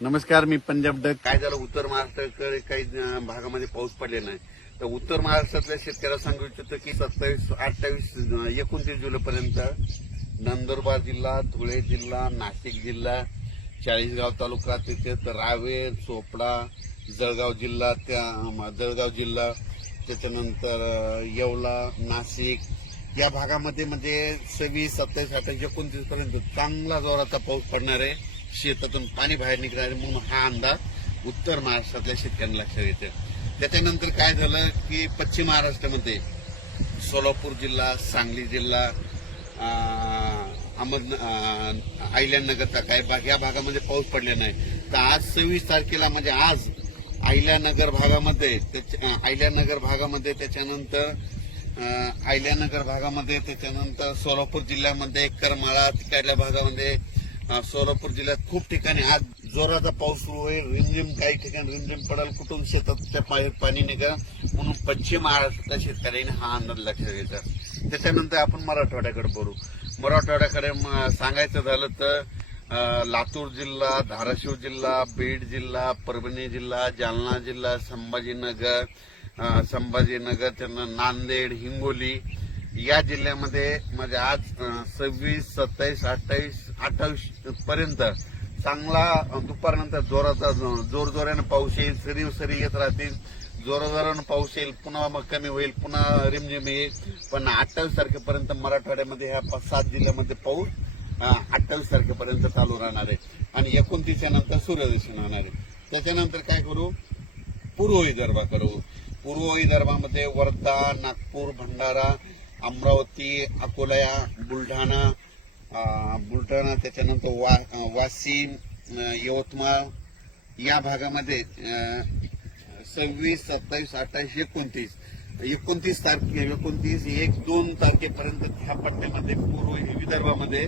नमस्कार, मी पंजाब डक. काय झालं, उत्तर महाराष्ट्राकडे काही भागामध्ये पाऊस पडले नाही. तर उत्तर महाराष्ट्रातल्या शेतकऱ्याला सांगू इच्छितो की 27, 28, 29 जुलैपर्यंत नंदुरबार जिल्हा, धुळे जिल्हा, नाशिक जिल्हा, चाळीसगाव तालुका, तिथे रावेर, चोपडा, जळगाव जिल्हा, त्याच्यानंतर येवला, नाशिक या भागामध्ये म्हणजे 26, 27, 28, 29 पर्यंत चांगला जोराचा पाऊस पडणार आहे. शेतातून पाणी बाहेर निघणार आहे म्हणून हा अंदाज उत्तर महाराष्ट्रातल्या शेतकऱ्यांना लक्षात येते. त्याच्यानंतर काय झालं की पश्चिम महाराष्ट्रामध्ये सोलापूर जिल्हा, सांगली जिल्हा, अहिल्यानगरचा काही भाग या भागामध्ये पाऊस पडले नाही. तर आज 26 तारखेला म्हणजे आज अहिल्यानगर त्याच्यानंतर सोलापूर जिल्ह्यामध्ये करमाळा तिकडल्या भागामध्ये सोलापूर जिल्ह्यात खूप ठिकाणी आज जोराचा पाऊस सुरू होईल. रिमझिम काही ठिकाणी रिमझिम पडेल, कुठून शेताच्या बाहेर पाणी निघा म्हणून पश्चिम महाराष्ट्रातल्या शेतकऱ्यांनी हा अंदाज लक्षात घ्यायचा. त्याच्यानंतर आपण मराठवाड्याकडे बोलू. मराठवाड्याकडे सांगायचं झालं तर लातूर जिल्हा, धाराशिव जिल्हा, बीड जिल्हा, परभणी जिल्हा, जालना जिल्हा, संभाजीनगर, नांदेड, हिंगोली या जिल्ह्यामध्ये म्हणजे आज 26, 27, 28 पर्यंत चांगला दुपारनंतर जोरजोरानं पाऊस येईल. सरी येत राहतील, जोराजोरानं पाऊस येईल, पुन्हा मग कमी होईल, पुन्हा रिमझिम येईल. पण 28 तारखेपर्यंत मराठवाड्यामध्ये ह्या 5-7 जिल्ह्यामध्ये पाऊस 28 तारखेपर्यंत चालू राहणार आहे आणि 29 नंतर सूर्यदर्शन होणार आहे. त्याच्यानंतर काय करू, पूर्व विदर्भाकडे. पूर्व विदर्भामध्ये वर्धा, नागपूर, भंडारा, अमरावती, अकोला, बुलढाणा, त्याच्यानंतर वाशिम, यवतमाळ या भागामध्ये 26, 27, 28, 29 तारखे 1-2 तारखेपर्यंत ह्या पट्ट्यामध्ये पूर्व विदर्भामध्ये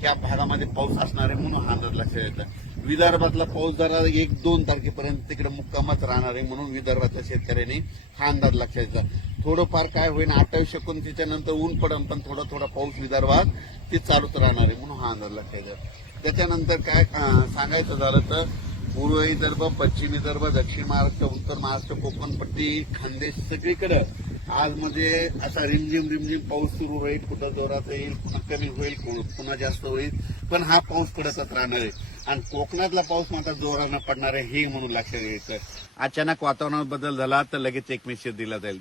ह्या भागामध्ये पाऊस असणार आहे म्हणून हा अंदाज लक्षात येतं. विदर्भातला पाऊस जरा 1-2 तारखेपर्यंत तिकडे मुक्कामच राहणार आहे म्हणून विदर्भाच्या शेतकऱ्यांनी हा अंदाज लक्षात येतो. थोडंफार काय होईल 28-29 नंतर ऊन पडन, पण थोडा पाऊस विदर्भात ते चालूच राहणार आहे म्हणून हा अंदाज लक्षात येतो. त्याच्यानंतर काय सांगायचं झालं तर पूर्व विदर्भ, पश्चिम विदर्भ, दक्षिण महाराष्ट्र, उत्तर महाराष्ट्र, कोकणपट्टी, खानदेश सगळीकडे आज म्हणजे असा रिमझिम पाऊस सुरू होईल. कुठं जोरात येईल, पुन्हा कमी होईल, पुन्हा जास्त होईल, पण हा पाऊस पडतच राहणार आहे. आणि कोकणातला पाऊस मात्र जोरानं पडणार आहे हे म्हणून लक्षात घ्यायचं. अचानक वातावरणात बदल झाला तर लगेच एक मेसेज दिला जाईल.